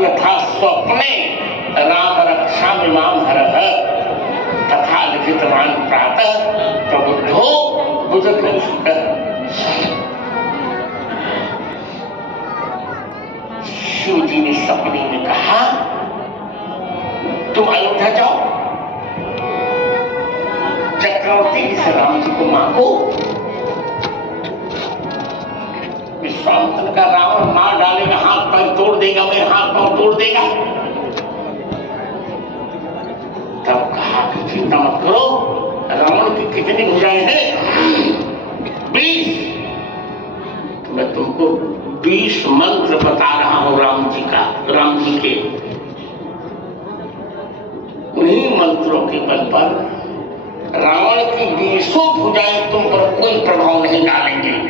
यथा स्वप्ने राम रक्षा विमान हरः तथा लिखितवान प्रातः प्रबुद्धो बुध कौशिकः। शिव जी ने सपने में कहा तुम अयोध्या जाओ, चक्रवर्ती जिसे राम जी को मांगो। विश्वामित्र का रावण मार डालेगा, हाथ पैर तोड़ देगा, मेरे हाथ पांव तोड़ देगा। तब कहा कि चिंता मत करो, रावण की कितनी भुजाएं हैं? 20। तो मैं तुमको 20 मंत्र बता रहा हूं राम जी के। उन्हीं मंत्रों के बल पर रावण की 20 भुजाएं तुम पर कोई प्रभाव नहीं डालेंगे।